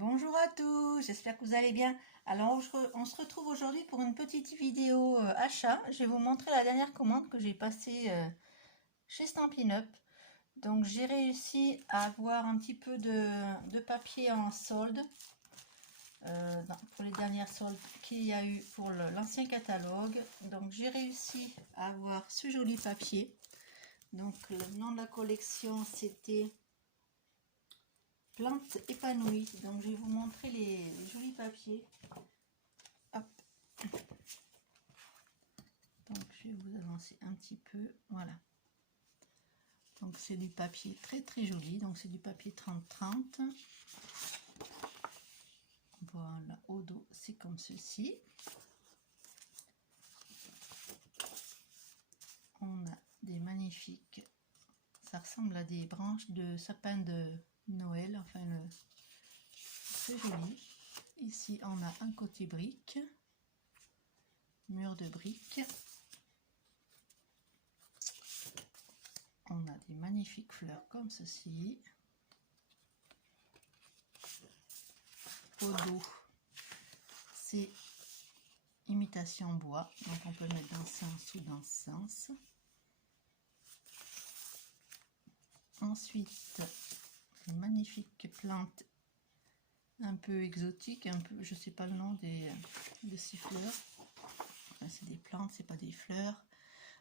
Bonjour à tous, j'espère que vous allez bien. Alors on se retrouve aujourd'hui pour une petite vidéo achat. Je vais vous montrer la dernière commande que j'ai passée chez Stampin' Up. Donc j'ai réussi à avoir un petit peu de papier en solde pour les dernières soldes qu'il y a eu pour l'ancien catalogue. Donc j'ai réussi à avoir ce joli papier. Donc le nom de la collection c'était Plantes épanouies. Donc je vais vous montrer les jolis papiers. Hop. Donc je vais vous avancer un petit peu. Voilà. Donc c'est du papier très très joli. Donc c'est du papier 30-30. Voilà, au dos c'est comme ceci. On a des magnifiques. Ça ressemble à des branches de sapin de Noël. Enfin, c'est joli. Ici on a un côté brique. Mur de briques. On a des magnifiques fleurs comme ceci. Au dos, c'est imitation bois. Donc on peut le mettre dans ce sens ou dans ce sens. Ensuite, une magnifique plante un peu exotique, un peu, je sais pas le nom de ces fleurs. Enfin, c'est des plantes, c'est pas des fleurs.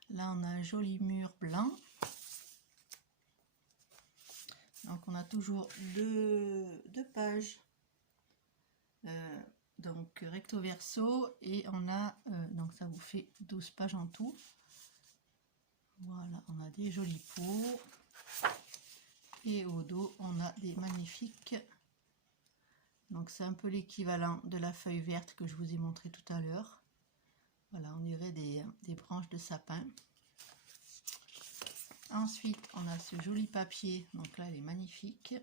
Là, on a un joli mur blanc. Donc, on a toujours deux pages. Donc, recto verso. Et on a, donc ça vous fait 12 pages en tout. Voilà, on a des jolis pots. Et au dos, on a des magnifiques. Donc, c'est un peu l'équivalent de la feuille verte que je vous ai montré tout à l'heure. Voilà, on dirait des branches de sapin. Ensuite, on a ce joli papier. Donc là, il est magnifique.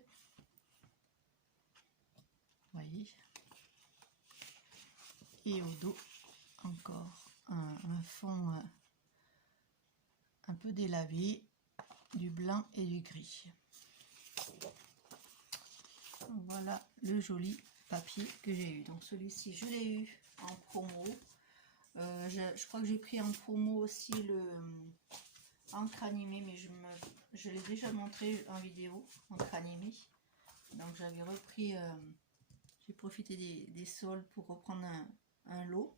Vous voyez. Et au dos, encore un fond un peu délavé, du blanc et du gris. Voilà le joli papier que j'ai eu. Donc celui-ci, je l'ai eu en promo. Je crois que j'ai pris en promo aussi le encre animée, mais je l'ai déjà montré en vidéo, encre animée. Donc j'avais repris, j'ai profité des soldes pour reprendre un lot.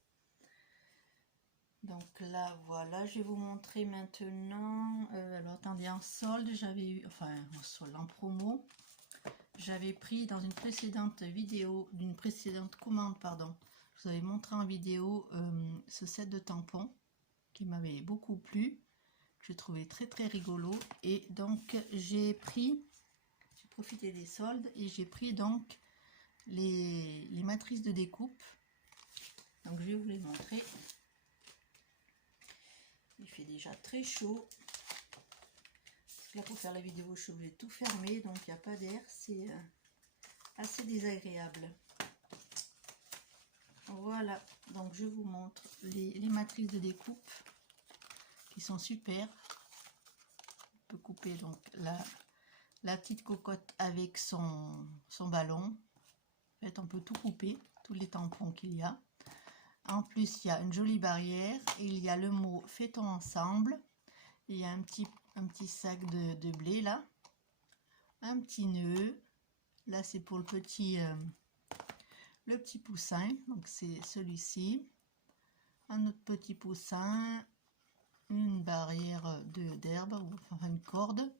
Donc là voilà, je vais vous montrer maintenant. Alors attendez, en solde j'avais eu, enfin en solde, en promo, j'avais pris dans une précédente vidéo, d'une précédente commande, pardon, je vous avais montré en vidéo ce set de tampons qui m'avait beaucoup plu, que je trouvais très très rigolo. Et donc j'ai profité des soldes et j'ai pris donc les matrices de découpe. Donc je vais vous les montrer. Il fait déjà très chaud. Là, pour faire la vidéo, je suis obligée de tout fermer, donc il n'y a pas d'air. C'est assez désagréable. Voilà, donc je vous montre les matrices de découpe qui sont super. On peut couper donc la petite cocotte avec son ballon. En fait, on peut tout couper, tous les tampons qu'il y a. En plus, il y a une jolie barrière. Et il y a le mot fait-on ensemble. Il y a un petit sac de blé là. Un petit nœud. Là, c'est pour le petit poussin. Donc, c'est celui-ci. Un autre petit poussin. Une barrière d'herbe, enfin une corde.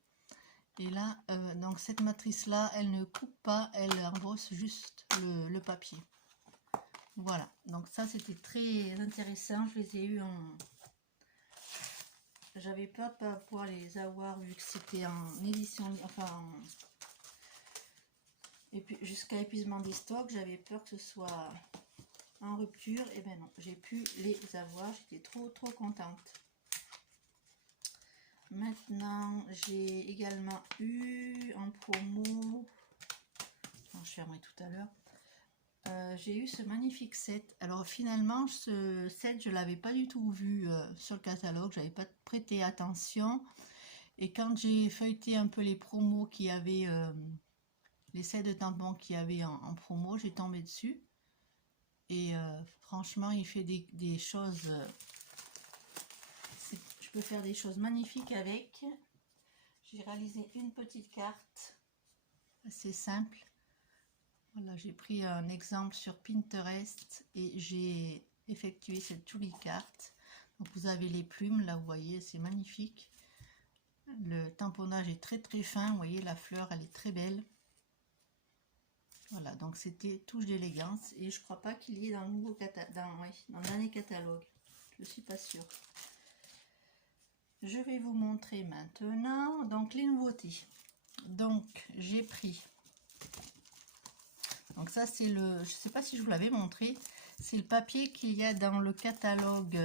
Et là, donc cette matrice-là, elle ne coupe pas, elle embosse juste le papier. Voilà, donc ça c'était très intéressant. Je les ai eu en... J'avais peur de ne pas pouvoir les avoir vu que c'était en édition, enfin et puis jusqu'à épuisement des stocks. J'avais peur que ce soit en rupture. Et ben non, j'ai pu les avoir. J'étais trop contente. Maintenant, j'ai également eu en promo, je fermerai tout à l'heure, j'ai eu ce magnifique set. Alors finalement, ce set, je ne l'avais pas du tout vu sur le catalogue, j'avais pas prêté attention. Et quand j'ai feuilleté un peu les promos qu'il y avait les sets de tampons qu'il y avait en promo, j'ai tombé dessus. Et franchement, il fait des choses... je peux faire des choses magnifiques avec. J'ai réalisé une petite carte assez simple. Voilà, j'ai pris un exemple sur Pinterest et j'ai effectué cette jolie carte. Donc vous avez les plumes, là vous voyez, c'est magnifique. Le tamponnage est très très fin, vous voyez la fleur, elle est très belle. Voilà, donc c'était touche d'élégance et je crois pas qu'il y ait dans le nouveau dans le dernier catalogue. Je suis pas sûre. Je vais vous montrer maintenant donc les nouveautés. Donc j'ai pris. Donc ça c'est le, je sais pas si je vous l'avais montré, c'est le papier qu'il y a dans le catalogue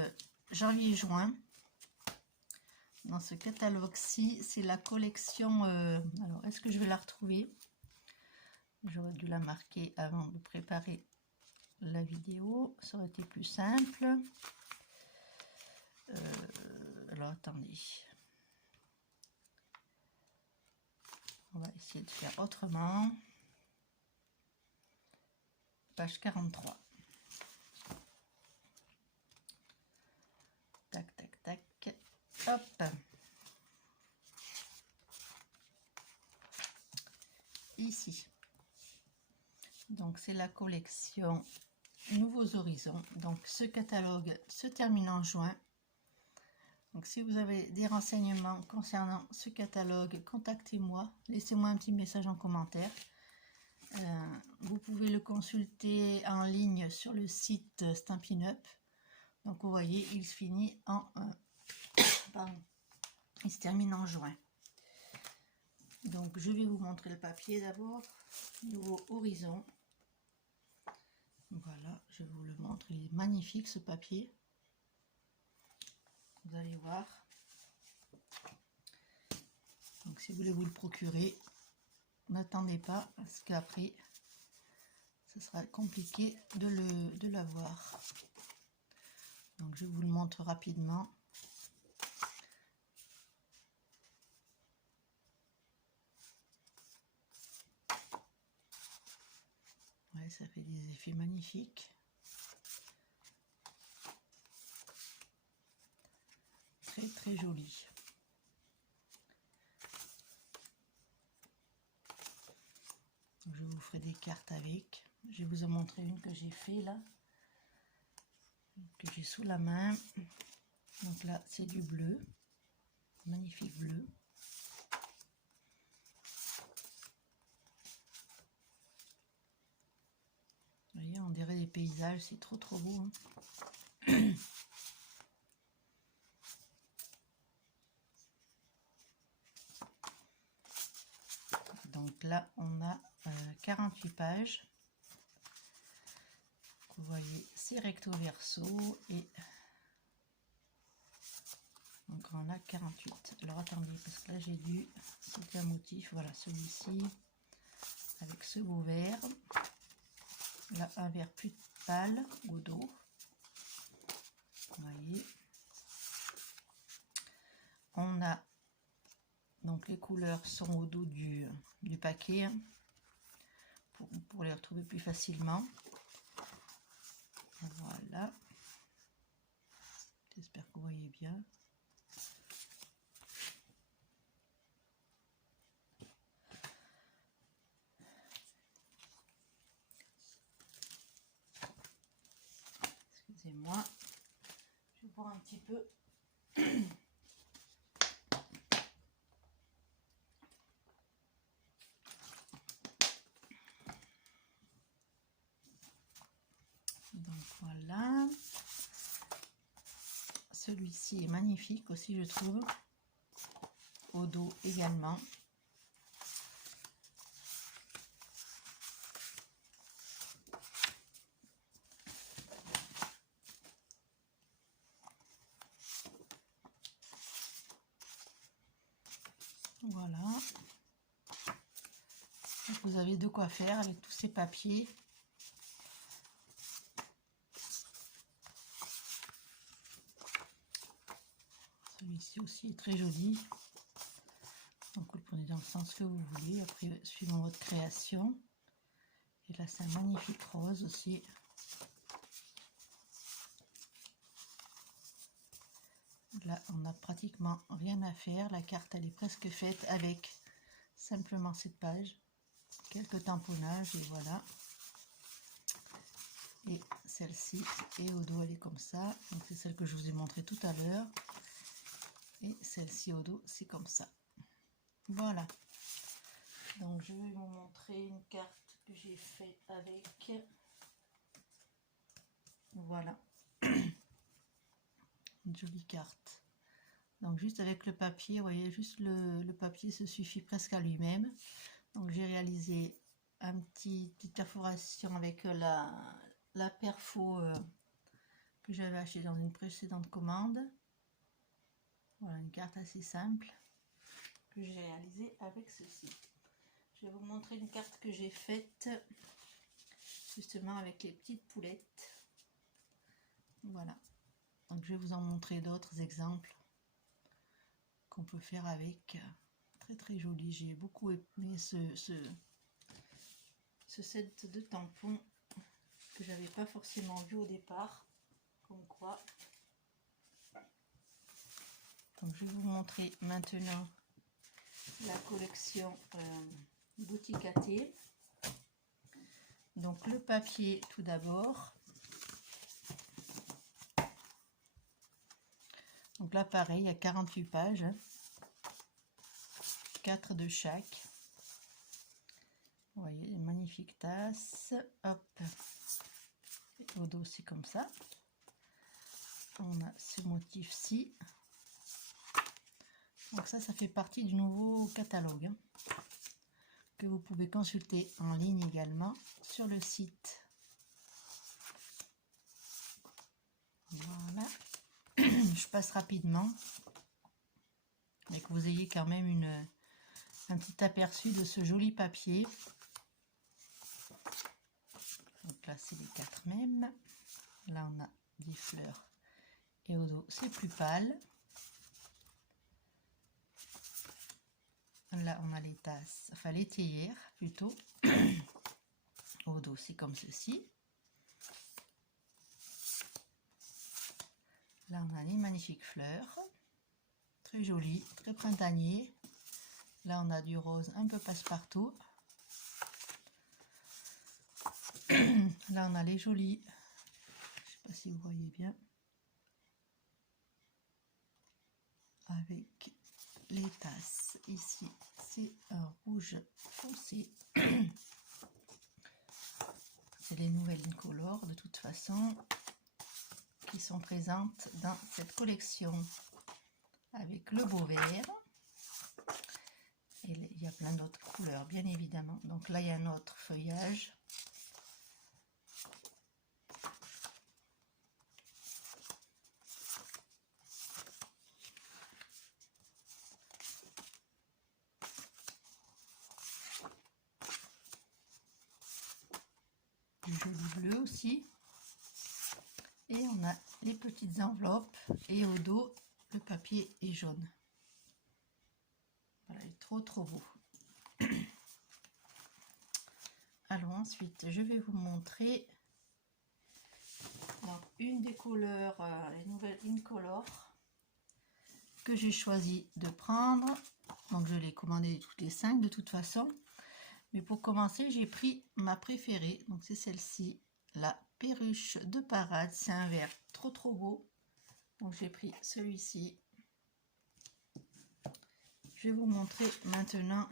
janvier-juin. Dans ce catalogue-ci, c'est la collection. Alors est-ce que je vais la retrouver? J'aurais dû la marquer avant de préparer la vidéo, ça aurait été plus simple. Alors attendez, on va essayer de faire autrement. Page 43. Tac, tac, tac. Hop. Ici. Donc c'est la collection Nouveaux Horizons. Donc ce catalogue se termine en juin. Donc si vous avez des renseignements concernant ce catalogue, contactez-moi. Laissez-moi un petit message en commentaire. Vous pouvez le consulter en ligne sur le site Stampin' Up. Donc vous voyez, il se finit en pardon, il se termine en juin. Donc je vais vous montrer le papier d'abord. Nouveau Horizon. Voilà, je vous le montre. Il est magnifique ce papier. Vous allez voir. Donc si vous voulez vous le procurer, n'attendez pas parce qu'après ce sera compliqué de l'avoir. Donc je vous le montre rapidement. Ouais, ça fait des effets magnifiques. Très très joli. Je vous ferai des cartes avec. Je vais vous en montrer une que j'ai fait là, que j'ai sous la main. Donc là c'est du bleu, magnifique bleu. Vous voyez, on dirait des paysages, c'est trop trop beau. Hein. Donc là on a 48 pages. Vous voyez, c'est recto verso et donc on a 48. Alors attendez, parce que là j'ai dû sauter un motif. Voilà, celui-ci avec ce beau vert. Là un vert plus pâle au dos. Vous voyez. On a donc les couleurs sont au dos du paquet hein, pour les retrouver plus facilement. Voilà. J'espère que vous voyez bien. Excusez-moi. Je vais boire un petit peu. Donc voilà. Celui-ci est magnifique aussi, je trouve. Au dos également. Voilà. Donc vous avez de quoi faire avec tous ces papiers. Celui-ci aussi est très joli. Donc vous prenez dans le sens que vous voulez, après suivant votre création. Et là c'est un magnifique rose aussi. Là on n'a pratiquement rien à faire, la carte elle est presque faite avec simplement cette page, quelques tamponnages et voilà. Et celle-ci, et au dos elle est comme ça, donc c'est celle que je vous ai montré tout à l'heure, et celle-ci au dos c'est comme ça. Voilà, donc je vais vous montrer une carte que j'ai fait avec, voilà, une jolie carte. Donc juste avec le papier, vous voyez, juste le papier se suffit presque à lui-même. Donc j'ai réalisé un petite perforation avec la perfo que j'avais acheté dans une précédente commande. Voilà une carte assez simple que j'ai réalisée avec ceci. Je vais vous montrer une carte que j'ai faite justement avec les petites poulettes. Voilà, donc je vais vous en montrer d'autres exemples qu'on peut faire avec. Très très joli, j'ai beaucoup aimé ce set de tampons que j'avais pas forcément vu au départ, comme quoi. Donc je vais vous montrer maintenant la collection boutique à thé. Donc le papier tout d'abord. Donc là pareil, il y a 48 pages, 4 de chaque. Vous voyez, une magnifique tasse. Hop, et au dos c'est comme ça. On a ce motif-ci. Donc ça fait partie du nouveau catalogue hein, que vous pouvez consulter en ligne également sur le site. Voilà, je passe rapidement et que vous ayez quand même un petit aperçu de ce joli papier. Donc là c'est les 4 mêmes. Là on a 10 fleurs et au dos c'est plus pâle. Là on a les tasses, enfin les théières plutôt. Au dos c'est comme ceci. Là on a les magnifiques fleurs, très jolies, très printanier. Là on a du rose un peu passe-partout. Là on a les jolis, je sais pas si vous voyez bien, avec les tasses. Ici c'est un rouge foncé. C'est les nouvelles incolores de toute façon qui sont présentes dans cette collection, avec le beau vert. Et il y a plein d'autres couleurs bien évidemment. Donc là il y a un autre feuillage. Du joli bleu aussi. Et on a les petites enveloppes et au dos le papier est jaune. Voilà, il est trop beau. Alors ensuite je vais vous montrer donc, une des couleurs, les nouvelles Incolor que j'ai choisi de prendre. Donc je l'ai commandé toutes les 5 de toute façon. Mais pour commencer, j'ai pris ma préférée. Donc c'est celle-ci, la perruche de parade. C'est un vert trop beau. Donc j'ai pris celui-ci. Je vais vous montrer maintenant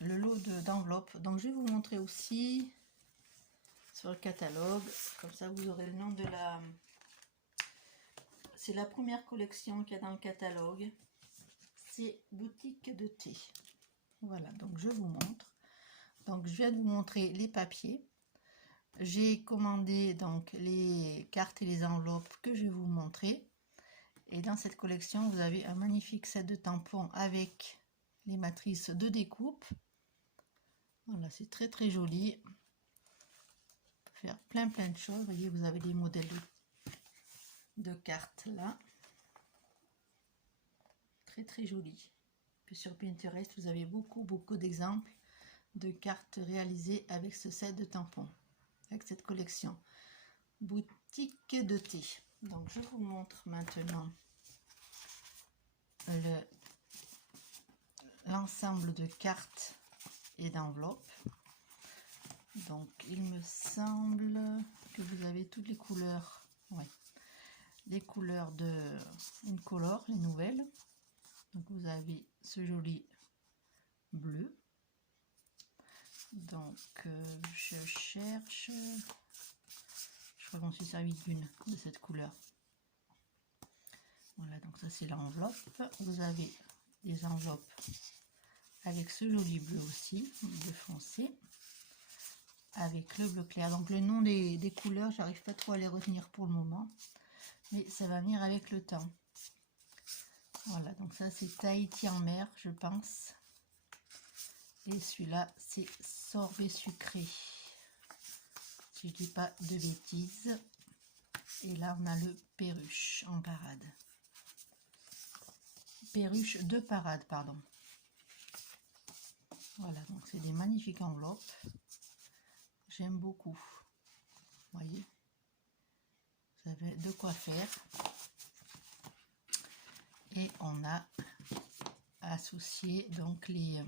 le lot d'enveloppes. Donc je vais vous montrer aussi sur le catalogue. Comme ça vous aurez le nom de la... C'est la première collection qu'il y a dans le catalogue. C'est boutique de thé. Voilà, donc je vous montre. Donc je viens de vous montrer les papiers. J'ai commandé donc les cartes et les enveloppes que je vais vous montrer. Et dans cette collection, vous avez un magnifique set de tampons avec les matrices de découpe. Voilà, c'est très joli. On peut faire plein de choses. Vous voyez, vous avez des modèles de cartes là. très très joli. Puis sur Pinterest, vous avez beaucoup d'exemples de cartes réalisées avec ce set de tampons, avec cette collection. Boutique de thé. Donc je vous montre maintenant l'ensemble de cartes et d'enveloppes. Donc il me semble que vous avez toutes les couleurs, ouais, les couleurs de Incolor, les nouvelles. Donc vous avez ce joli bleu. Donc je cherche, je crois qu'on s'est servi d'une de cette couleur. Voilà, donc ça c'est l'enveloppe. Vous avez des enveloppes avec ce joli bleu aussi, bleu foncé, avec le bleu clair. Donc le nom des couleurs, j'arrive pas trop à les retenir pour le moment, mais ça va venir avec le temps. Voilà, donc ça c'est Tahiti en mer, je pense. Et celui-là c'est sorbet sucré, si je dis pas de bêtises. Et là on a le perruche en parade. Perruche de parade, pardon. Voilà, donc c'est des magnifiques enveloppes. J'aime beaucoup. Vous voyez, vous avez de quoi faire. Et on a associé donc les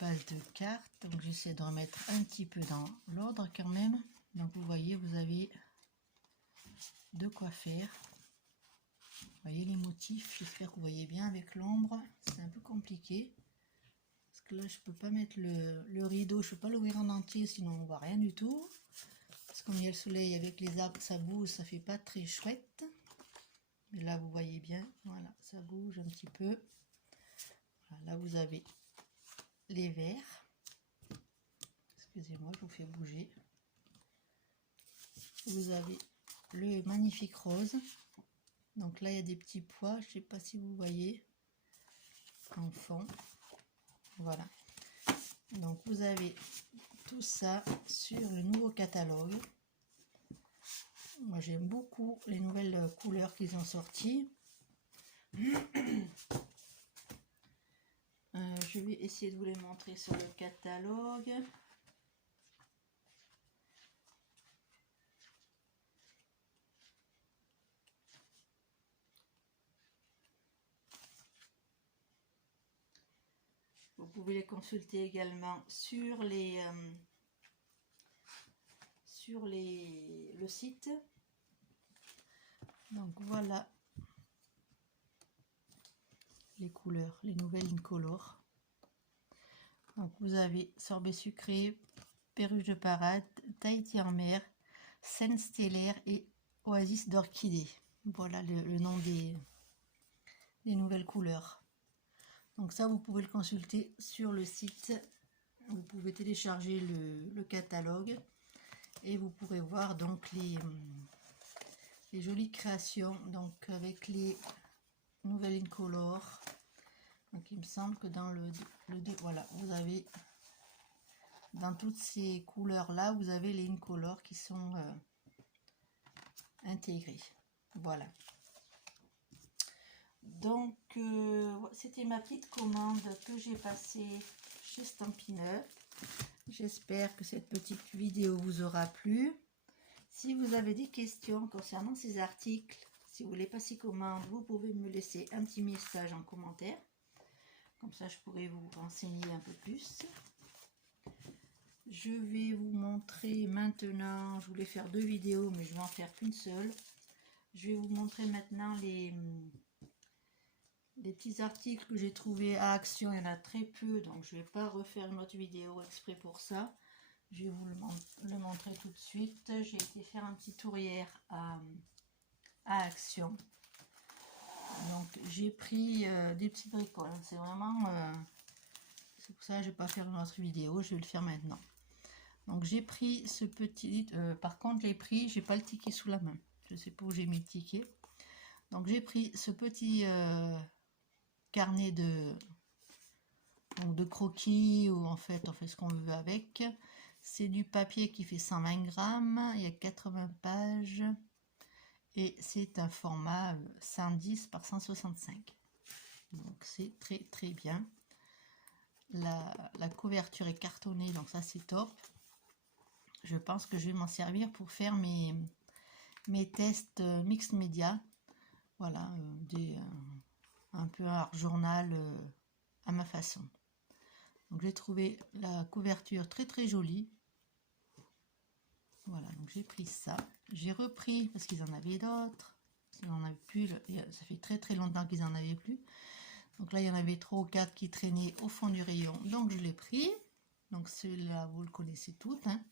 bases de cartes. Donc j'essaie de remettre un petit peu dans l'ordre quand même. Donc vous voyez, vous avez de quoi faire. Vous voyez les motifs, j'espère que vous voyez bien avec l'ombre. C'est un peu compliqué. Parce que là, je peux pas mettre le rideau, je peux pas l'ouvrir en entier, sinon on voit rien du tout. Parce que comme il y a le soleil avec les arbres, ça bouge, ça fait pas très chouette. Mais là, vous voyez bien, voilà, ça bouge un petit peu. Voilà, là, vous avez les verts. Excusez-moi, je vous fais bouger. Vous avez le magnifique rose. Donc là, il y a des petits pois, je sais pas si vous voyez, en fond. Voilà. Donc vous avez tout ça sur le nouveau catalogue. Moi, j'aime beaucoup les nouvelles couleurs qu'ils ont sorties. Je vais essayer de vous les montrer sur le catalogue. Vous pouvez les consulter également sur le site. Donc voilà les couleurs, les nouvelles Incolor. Donc vous avez sorbet sucré, perruche de parade, Tahiti en mer, scène stellaire et oasis d'orchidée. Voilà le nom des nouvelles couleurs. Donc ça, vous pouvez le consulter sur le site. Vous pouvez télécharger le catalogue et vous pourrez voir donc les jolies créations, donc avec les nouvelles Incolor. Donc il me semble que dans voilà, vous avez dans toutes ces couleurs là, vous avez les Incolor qui sont intégrés. Voilà. Donc c'était ma petite commande que j'ai passée chez Stampin' Up. J'espère que cette petite vidéo vous aura plu. Si vous avez des questions concernant ces articles, si vous voulez passer commande, vous pouvez me laisser un petit message en commentaire. Comme ça, je pourrai vous renseigner un peu plus. Je vais vous montrer maintenant, je voulais faire 2 vidéos, mais je vais en faire qu'une seule. Je vais vous montrer maintenant les petits articles que j'ai trouvés à Action. Il y en a très peu, donc je ne vais pas refaire une autre vidéo exprès pour ça. Je vais vous le montrer tout de suite. J'ai été faire un petit tour hier à Action. Donc j'ai pris des petites bricoles. C'est vraiment... c'est pour ça que je ne vais pas faire une autre vidéo. Je vais le faire maintenant. Donc j'ai pris ce petit... par contre les prix, j'ai pas le ticket sous la main. Je ne sais pas où j'ai mis le ticket. Donc j'ai pris ce petit carnet de croquis, où en fait on fait ce qu'on veut avec. C'est du papier qui fait 120 grammes. Il y a 80 pages. et c'est un format 110 par 165. Donc c'est très très bien. La couverture est cartonnée, donc ça c'est top. Je pense que je vais m'en servir pour faire mes tests mixed média. Voilà, un peu un journal à ma façon. Donc j'ai trouvé la couverture très très jolie. Voilà, donc j'ai pris ça. J'ai repris, parce qu'ils en avaient d'autres. Ils en avaient plus, ça fait très très longtemps qu'ils en avaient plus. Donc là, il y en avait 3 ou 4 qui traînaient au fond du rayon. Donc je l'ai pris. Donc celui-là, vous le connaissez toutes. Hein.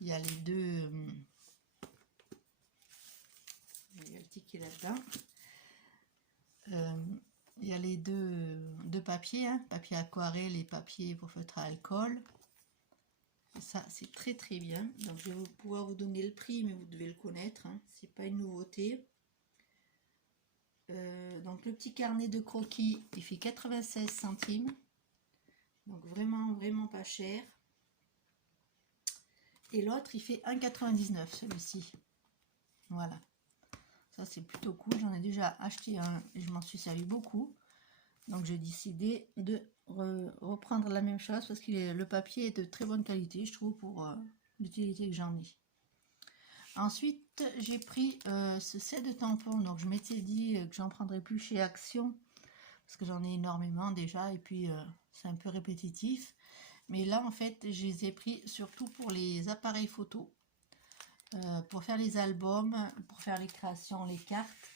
Il y a les deux... il y a le ticket là-dedans. Il y a les deux papiers, hein, papier aquarelle et papier pour feutre à alcool. Ça, c'est très très bien. Donc, je vais pouvoir vous donner le prix, mais vous devez le connaître. Hein. C'est pas une nouveauté. Donc, le petit carnet de croquis, il fait 96 centimes. Donc, vraiment, vraiment pas cher. Et l'autre, il fait 1,99 celui-ci. Voilà. Ça, c'est plutôt cool. J'en ai déjà acheté un et je m'en suis servi beaucoup. Donc, j'ai décidé de reprendre la même chose parce que le papier est de très bonne qualité, je trouve, pour l'utilité que j'en ai. Ensuite, j'ai pris ce set de tampons. Donc, je m'étais dit que j'en prendrais plus chez Action parce que j'en ai énormément déjà et puis c'est un peu répétitif. Mais là, en fait, je les ai pris surtout pour les appareils photo, pour faire les albums, pour faire les créations, les cartes,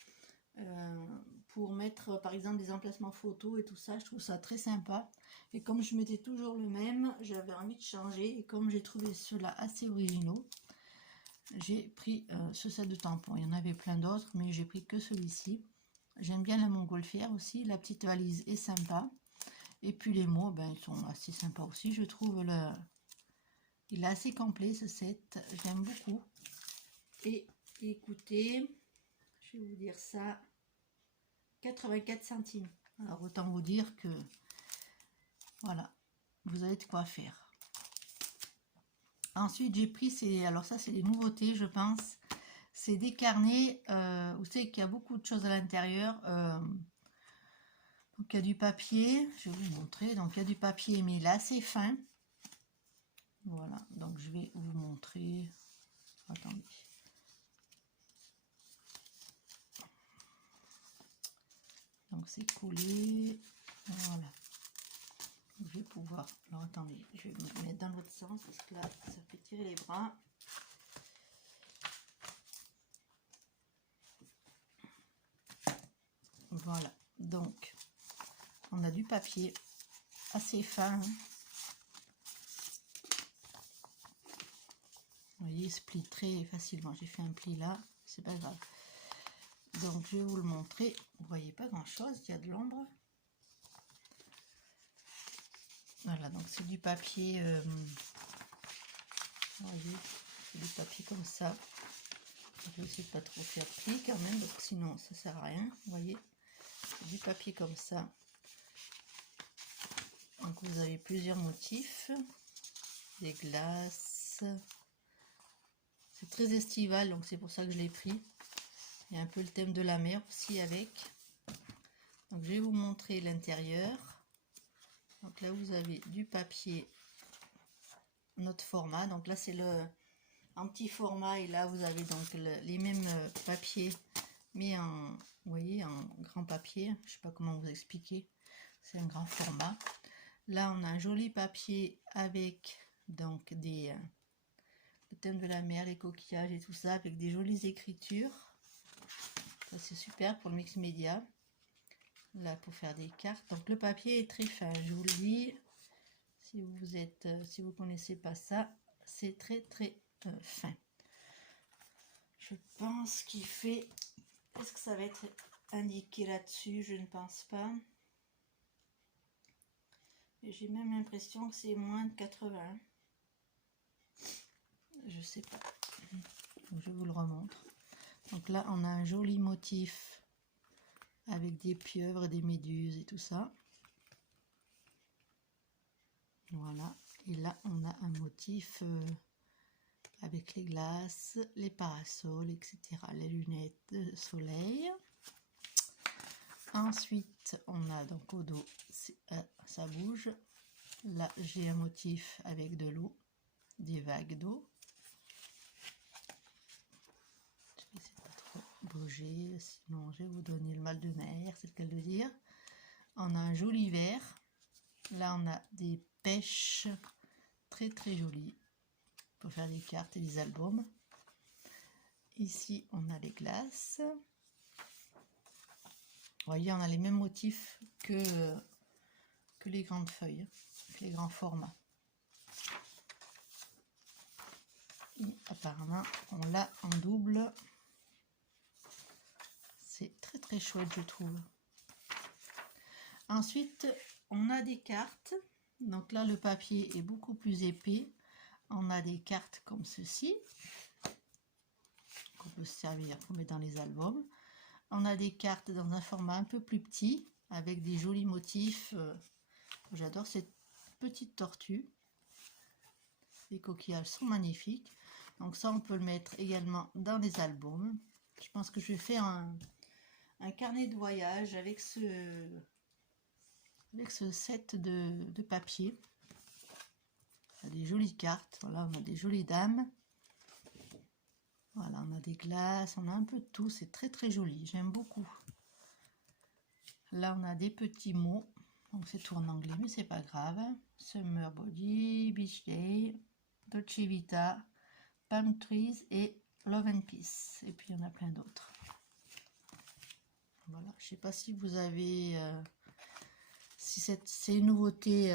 pour mettre par exemple des emplacements photos et tout ça. Je trouve ça très sympa. Et comme je mettais toujours le même, j'avais envie de changer. Et comme j'ai trouvé ceux-là assez originaux, j'ai pris ce set de tampons. Il y en avait plein d'autres, mais j'ai pris que celui-ci. J'aime bien la montgolfière aussi. La petite valise est sympa. Et puis les mots, ben, ils sont assez sympas aussi. Je trouve il est assez complet ce set. J'aime beaucoup. Et écoutez, je vais vous dire ça, 84 centimes. Alors autant vous dire que voilà, vous avez de quoi faire. Ensuite j'ai pris alors ça c'est des nouveautés je pense. C'est des carnets, vous savez qu'il y a beaucoup de choses à l'intérieur. Donc il y a du papier, je vais vous montrer. Donc il y a du papier mais là c'est fin. Voilà, donc je vais vous montrer. Attendez. Donc c'est collé. Voilà. Je vais pouvoir. Alors attendez, je vais me mettre dans l'autre sens parce que là ça fait tirer les bras. Voilà, donc on a du papier assez fin. Hein. Vous voyez, il se plie très facilement. J'ai fait un pli là, c'est pas grave. Donc je vais vous le montrer. Vous voyez pas grand chose, il y a de l'ombre. Voilà, donc c'est du papier. Vous voyez, c'est du papier comme ça. Je vais essayer de pas trop faire pli quand même, parce que sinon ça sert à rien. Vous voyez, c'est du papier comme ça. Donc vous avez plusieurs motifs, des glaces. C'est très estival, donc c'est pour ça que je l'ai pris. Il y a un peu le thème de la mer aussi avec. Donc je vais vous montrer l'intérieur. Donc là vous avez du papier, notre format. Donc là c'est en petit format et là vous avez donc les mêmes papiers mais en, vous voyez, en grand papier. Je sais pas comment vous expliquer. C'est un grand format. Là on a un joli papier avec donc le thème de la mer, les coquillages et tout ça avec des jolies écritures. Ça c'est super pour le mix média. Là pour faire des cartes. Donc le papier est très fin, je vous le dis. Si vous connaissez pas ça, c'est très très fin. Je pense qu'il fait... Est-ce que ça va être indiqué là-dessus? Je ne pense pas. J'ai même l'impression que c'est moins de 80. Je sais pas. Donc, je vous le remontre. Donc là, on a un joli motif avec des pieuvres, des méduses et tout ça. Voilà. Et là, on a un motif avec les glaces, les parasols, etc. Les lunettes de soleil. Ensuite, on a donc au dos, ça bouge. Là, j'ai un motif avec de l'eau, des vagues d'eau. Je vais essayer de pas trop bouger, sinon je vais vous donner le mal de mer, c'est le cas de le dire. On a un joli vert. Là, on a des pêches très très jolies pour faire des cartes et des albums. Ici, on a les glaces. Vous voyez, on a les mêmes motifs que les grandes feuilles, les grands formats. Et apparemment, on l'a en double. C'est très très chouette, je trouve. Ensuite, on a des cartes. Donc là, le papier est beaucoup plus épais. On a des cartes comme ceci, qu'on peut se servir pour mettre dans les albums. On a des cartes dans un format un peu plus petit, avec des jolis motifs. J'adore cette petite tortue. Les coquillages sont magnifiques. Donc ça, on peut le mettre également dans les albums. Je pense que je vais faire un carnet de voyage avec ce set de papier. Il y a des jolies cartes. Voilà, on a des jolies dames. Voilà, on a des glaces, on a un peu de tout. C'est très très joli. J'aime beaucoup. Là, on a des petits mots. Donc c'est tout en anglais, mais c'est pas grave. Summer Body, Beach Day, Dolce Vita, Palm Trees et Love and Peace. Et puis il y en a plein d'autres. Voilà, je sais pas si vous avez, si c'est une nouveauté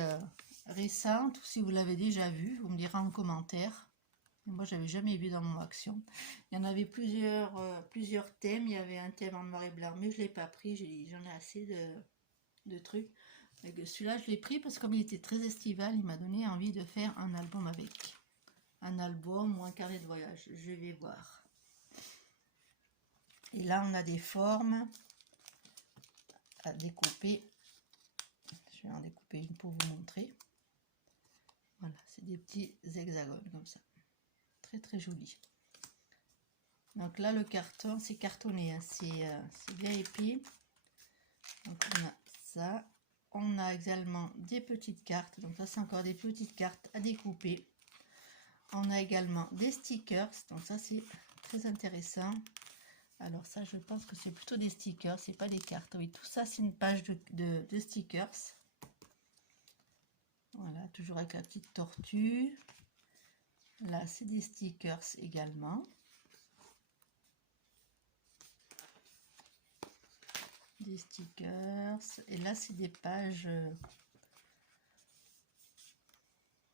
récente ou si vous l'avez déjà vu. Vous me direz en commentaire. Moi, j'avais jamais vu dans mon action. Il y en avait plusieurs thèmes. Il y avait un thème en noir et blanc, mais je l'ai pas pris. J'ai dit j'en ai assez de trucs. Celui-là, je l'ai pris parce que comme il était très estival, il m'a donné envie de faire un album avec. Un album ou un carnet de voyage. Je vais voir. Et là, on a des formes à découper. Je vais en découper une pour vous montrer. Voilà, c'est des petits hexagones comme ça. Très très joli. Donc là, le carton, c'est cartonné. Hein. C'est bien épais. Donc on a ça. On a également des petites cartes. Donc là, c'est encore des petites cartes à découper. On a également des stickers. Donc ça, c'est très intéressant. Alors ça, je pense que c'est plutôt des stickers. C'est pas des cartes. Oui, tout ça, c'est une page de stickers. Voilà, toujours avec la petite tortue. Là, c'est des stickers également. Des stickers. Et là, c'est des pages...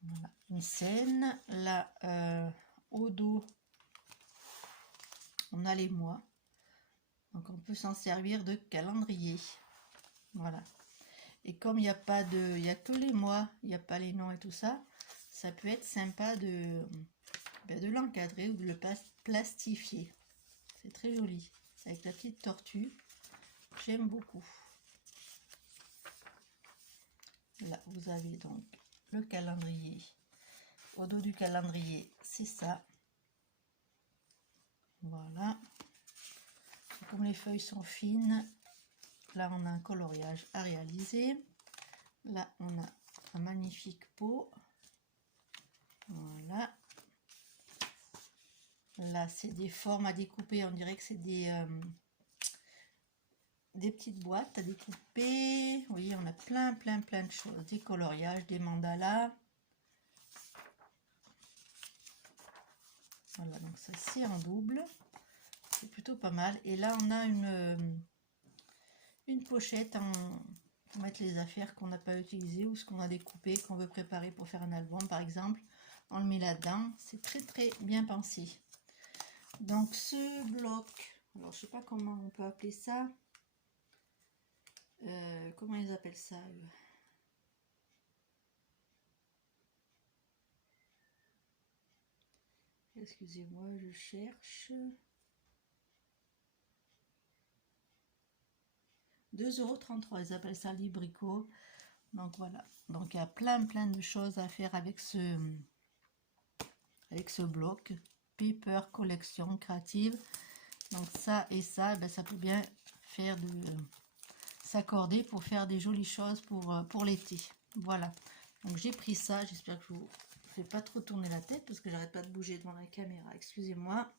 Voilà, une scène. Là, au dos, on a les mois. Donc, on peut s'en servir de calendrier. Voilà. Et comme il n'y a pas de... Il n'y a que les mois, il n'y a pas les noms et tout ça, ça peut être sympa de l'encadrer ou de le plastifier. C'est très joli. Avec la petite tortue. J'aime beaucoup. Là, vous avez donc le calendrier. Au dos du calendrier, c'est ça. Voilà. Et comme les feuilles sont fines, là, on a un coloriage à réaliser. Là, on a un magnifique pot. Voilà. Là, c'est des formes à découper. On dirait que c'est des petites boîtes à découper. Vous voyez, on a plein de choses. Des coloriages, des mandalas. Voilà, donc ça c'est en double. C'est plutôt pas mal. Et là, on a une pochette pour mettre les affaires qu'on n'a pas utilisées ou ce qu'on a découpé, qu'on veut préparer pour faire un album, par exemple. On le met là-dedans. C'est très très bien pensé. Donc ce bloc, alors je sais pas comment on peut appeler ça. Comment ils appellent ça Excusez-moi, je cherche. 2,33 €, ils appellent ça Librico. Donc voilà. Donc il y a plein de choses à faire avec avec ce bloc Paper Collection créative. Donc ça et ça, ben, ça peut bien faire s'accorder pour faire des jolies choses pour l'été. Voilà, donc j'ai pris ça, j'espère que je vous fais pas trop tourner la tête parce que j'arrête pas de bouger devant la caméra, excusez-moi.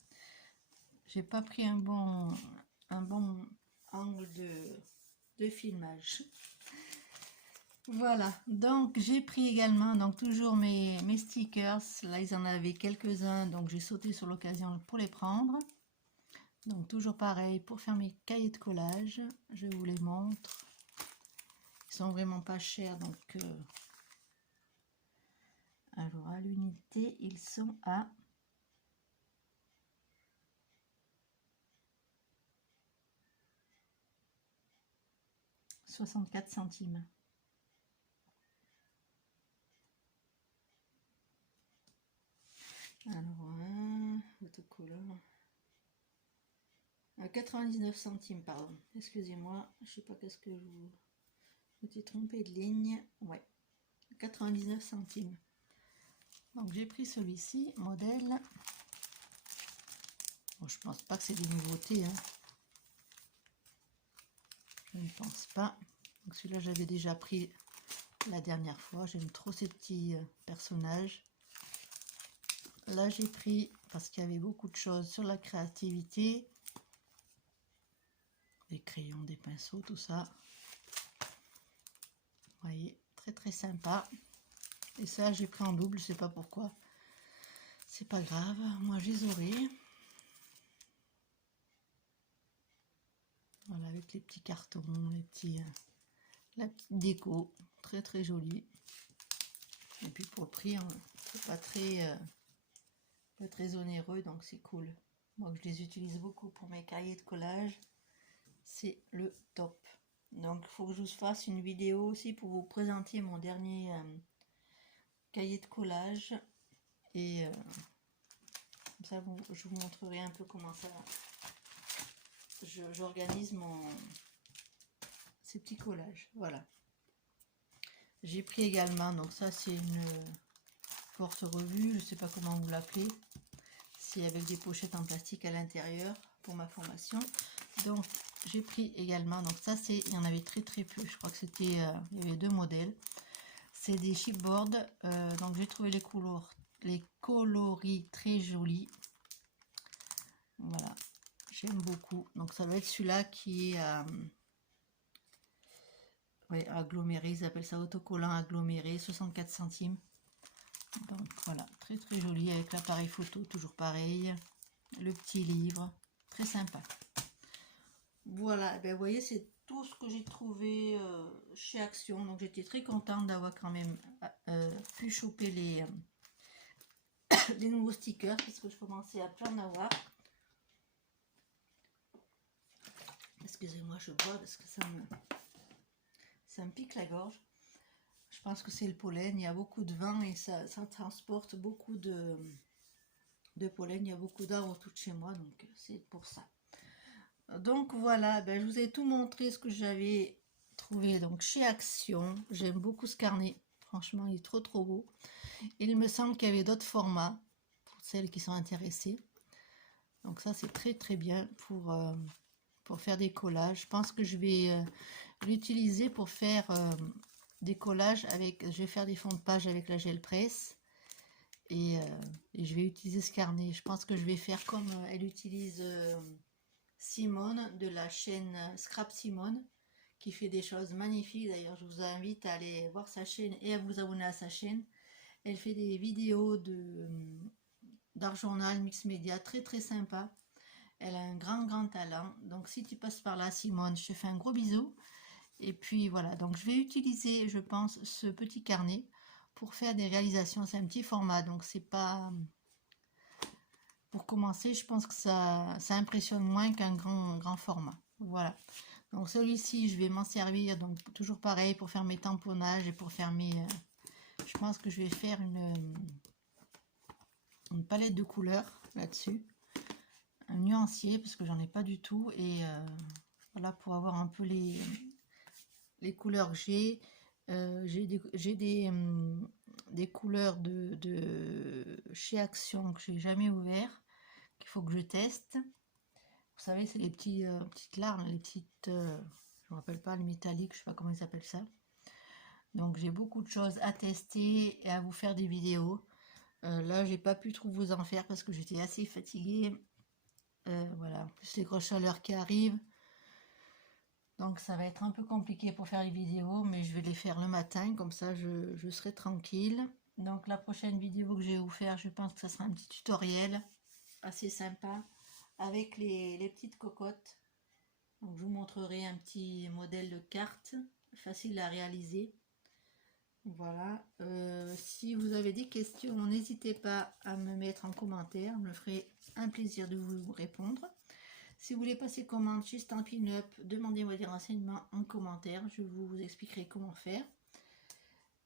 J'ai pas pris un bon angle de filmage. Voilà, donc j'ai pris également donc toujours mes stickers. Là ils en avaient quelques-uns, donc j'ai sauté sur l'occasion pour les prendre. Donc toujours pareil pour faire mes cahiers de collage, je vous les montre. Ils sont vraiment pas chers, donc alors à l'unité ils sont à 64 centimes. Alors un autocollant à 99 centimes, pardon, excusez-moi, je sais pas qu'est-ce que je me suis trompé de ligne. Ouais, 99 centimes. Donc j'ai pris celui-ci, modèle. Bon, je pense pas que c'est des nouveautés, hein. Je ne pense pas. Donc celui-là j'avais déjà pris la dernière fois. J'aime trop ces petits personnages. Là j'ai pris parce qu'il y avait beaucoup de choses sur la créativité. Des crayons, des pinceaux, tout ça. Vous voyez, très très sympa. Et ça j'ai pris en double, je sais pas pourquoi. C'est pas grave, moi je les aurai. Voilà, avec les petits cartons, les petits, la petite déco, très très jolie. Et puis pour le prix, hein, c'est pas très onéreux, donc c'est cool. Moi je les utilise beaucoup pour mes cahiers de collage, c'est le top. Donc il faut que je vous fasse une vidéo aussi pour vous présenter mon dernier cahier de collage. Et comme ça je vous montrerai un peu comment ça j'organise ces petits collages. Voilà. J'ai pris également, donc ça c'est une porte-revue, je sais pas comment vous l'appelez, c'est avec des pochettes en plastique à l'intérieur pour ma formation. Donc j'ai pris également, donc ça c'est, il y en avait très très peu, je crois que c'était, il y avait 2 modèles. C'est des chipboards, donc j'ai trouvé les coloris très jolis. Voilà, j'aime beaucoup. Donc ça va être celui-là qui est ouais, aggloméré, ils appellent ça autocollant aggloméré, 64 centimes. Donc voilà, très très joli avec l'appareil photo, toujours pareil. Le petit livre, très sympa. Voilà, ben vous voyez, c'est tout ce que j'ai trouvé chez Action. Donc j'étais très contente d'avoir quand même pu choper les nouveaux stickers parce que je commençais à plus en avoir. Excusez-moi, je bois parce que ça me pique la gorge. Je pense que c'est le pollen, il y a beaucoup de vent et ça transporte beaucoup de pollen. Il y a beaucoup d'arbres autour de chez moi, donc c'est pour ça. Donc voilà, ben, je vous ai tout montré ce que j'avais trouvé donc chez Action. J'aime beaucoup ce carnet, franchement il est trop trop beau. Il me semble qu'il y avait d'autres formats pour celles qui sont intéressées. Donc ça c'est très très bien pour faire des collages. Je pense que je vais l'utiliser pour faire des collages avec, je vais faire des fonds de page avec la gel presse et je vais utiliser ce carnet. Je pense que je vais faire comme elle utilise Simone de la chaîne Scrap Simone qui fait des choses magnifiques. D'ailleurs je vous invite à aller voir sa chaîne et à vous abonner à sa chaîne. Elle fait des vidéos d'art journal mix média très très sympa. Elle a un grand talent, donc si tu passes par là Simone, je te fais un gros bisou. Et puis voilà, donc je vais utiliser, je pense, ce petit carnet pour faire des réalisations. C'est un petit format, donc c'est pas... Pour commencer, je pense que ça impressionne moins qu'un grand format. Voilà. Donc celui-ci, je vais m'en servir, donc toujours pareil, pour faire mes tamponnages et pour faire mes... je pense que je vais faire une palette de couleurs là-dessus. Un nuancier, parce que j'en ai pas du tout. Et voilà, pour avoir un peu les couleurs que j'ai. J'ai des des couleurs de chez Action que j'ai jamais ouvert, qu'il faut que je teste. Vous savez, c'est les petites larmes, les petites, je me rappelle pas, les métalliques, je sais pas comment ils appellent ça. Donc j'ai beaucoup de choses à tester et à vous faire des vidéos. Là, j'ai pas pu trop vous en faire parce que j'étais assez fatiguée. Voilà, en plus les grosses chaleurs qui arrivent. Donc ça va être un peu compliqué pour faire les vidéos, mais je vais les faire le matin, comme ça je serai tranquille. Donc la prochaine vidéo que je vais vous faire, je pense que ça sera un petit tutoriel assez sympa avec les petites cocottes. Donc je vous montrerai un petit modèle de carte facile à réaliser. Voilà, si vous avez des questions, n'hésitez pas à me mettre en commentaire, je me ferai un plaisir de vous répondre. Si vous voulez passer commande chez Stampin' Up, demandez-moi des renseignements en commentaire, je vous expliquerai comment faire.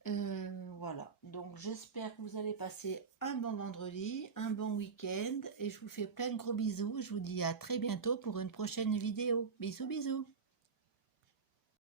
Voilà, donc j'espère que vous allez passer un bon vendredi, un bon week-end, et je vous fais plein de gros bisous. Je vous dis à très bientôt pour une prochaine vidéo. Bisous bisous.